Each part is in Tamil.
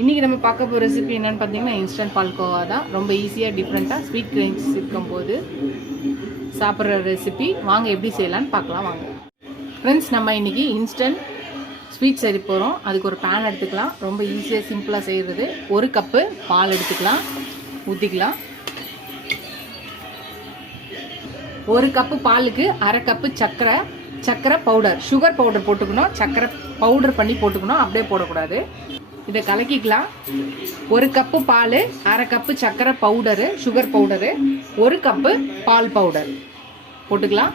இன்றைக்கி நம்ம பார்க்க போகிற ரெசிபி என்னென்னு பார்த்தீங்கன்னா இன்ஸ்டன்ட் பால்கோவா தான். ரொம்ப ஈஸியாக டிஃப்ரெண்ட்டாக ஸ்வீட் கிரேம்ஸ் இருக்கும்போது சாப்பிட்ற ரெசிபி. வாங்க எப்படி செய்யலான்னு பார்க்கலாம் வாங்க ஃப்ரெண்ட்ஸ். நம்ம இன்றைக்கி இன்ஸ்டன்ட் ஸ்வீட் செய்ய போகிறோம். அதுக்கு ஒரு பேன் எடுத்துக்கலாம். ரொம்ப ஈஸியாக சிம்பிளாக செய்கிறது. 1 கப்பு பால் எடுத்துக்கலாம், ஊற்றிக்கலாம். 1 கப்பு பாலுக்கு 1/2 கப்பு சர்க்கரை பவுடர், சுகர் பவுடர் போட்டுக்கணும். சர்க்கரை பவுடர் பண்ணி போட்டுக்கணும், அப்படியே போடக்கூடாது. இதை கலக்கிக்கலாம். 1 கப்பு பால், 1/2 கப்பு சர்க்கரை பவுடரு, சுகர் பவுடரு, 1 கப்பு பால் பவுடர் போட்டுக்கலாம்.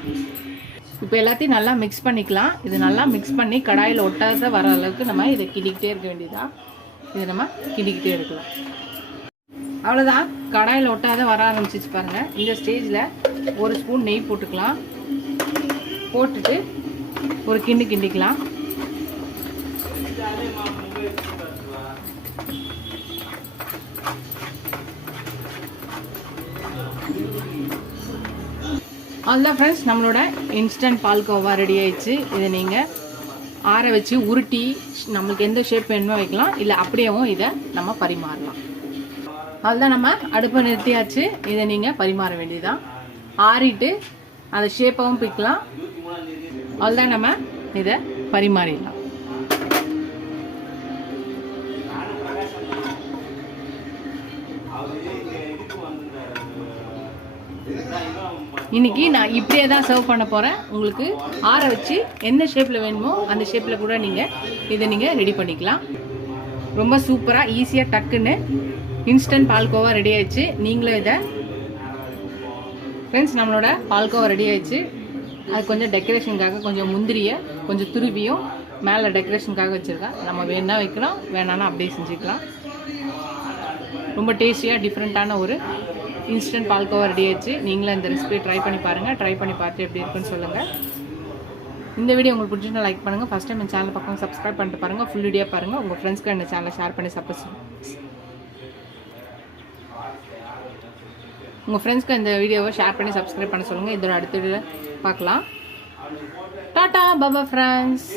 இப்போ எல்லாத்தையும் நல்லா மிக்ஸ் பண்ணிக்கலாம். இது நல்லா மிக்ஸ் பண்ணி கடாயில் ஒட்டாத வர அளவுக்கு நம்ம இதை கிண்டிக்கிட்டே இருக்க வேண்டியதான். இதை நம்ம கிண்டிக்கிட்டே இருக்கலாம். அவ்வளோதான், கடாயில் ஒட்டாத வர ஆரம்பிச்சிச்சு பாருங்கள். இந்த ஸ்டேஜில் 1 ஸ்பூன் நெய் போட்டுக்கலாம். போட்டுட்டு ஒரு கிண்டிக்கலாம். அதுதான் ஃப்ரெண்ட்ஸ், நம்மளோட இன்ஸ்டன்ட் பால்கோவா ரெடி ஆயிடுச்சு. இதை நீங்கள் ஆற வச்சு உருட்டி நம்மளுக்கு எந்த ஷேப் வேணுமோ வைக்கலாம், இல்லை அப்படியேவும் இதை நம்ம பரிமாறலாம். அதுதான் நம்ம அடுப்பை நிறுத்தியாச்சு. இதை நீங்கள் பரிமாற வேண்டியதுதான். ஆறிட்டு அதை ஷேப்பாகவும் பிக்கலாம். அதுதான் நம்ம இதை பரிமாறிடலாம். இன்னைக்கு நான் இப்படியே தான் சர்வ் பண்ண போகிறேன். உங்களுக்கு ஆற வச்சு எந்த ஷேப்பில் வேணுமோ அந்த ஷேப்பில் கூட இதை நீங்கள் ரெடி பண்ணிக்கலாம். ரொம்ப சூப்பராக ஈஸியாக டக்குன்னு இன்ஸ்டன்ட் பால்கோவா ரெடி ஆயிடுச்சு. நீங்களும் இதை ஃப்ரெண்ட்ஸ், நம்மளோட பால்கோவா ரெடி ஆயிடுச்சு. அது கொஞ்சம் டெக்கரேஷனுக்காக கொஞ்சம் முந்திரியை கொஞ்சம் துருவியும் மேலே டெக்கரேஷனுக்காக வச்சுருக்கேன். நம்ம வேணா வைக்கலாம், வேணான்னா அப்படியே செஞ்சுக்கலாம். ரொம்ப டேஸ்டியாக டிஃப்ரெண்ட்டான ஒரு இன்ஸ்டன்ட் பால்கோவா ரெடி ஆயிடுச்சு. நீங்களும் இந்த ரெசிபியை ட்ரை பண்ணி பாருங்கள். ட்ரை பண்ணி பார்த்து எப்படி இருக்குன்னு சொல்லுங்கள். இந்த வீடியோ உங்களுக்கு பிடிச்சிருந்தா லைக் பண்ணுங்கள். ஃபஸ்ட் டைம் என் சேனல் பக்கம் சப்ஸ்கிரைப் பண்ணிட்டு பாருங்கள். ஃபுல் வீடியோ பாருங்கள். உங்கள் ஃப்ரெண்ட்ஸ்க்கு இந்த சேனலை ஷேர் பண்ணி உங்கள் ஃப்ரெண்ட்ஸ்க்கு இந்த வீடியோவை ஷேர் பண்ணி சப்ஸ்கிரைப் பண்ண சொல்லுங்கள். இதோட அடுத்த வீடியோ பார்க்கலாம். Tata Baba friends.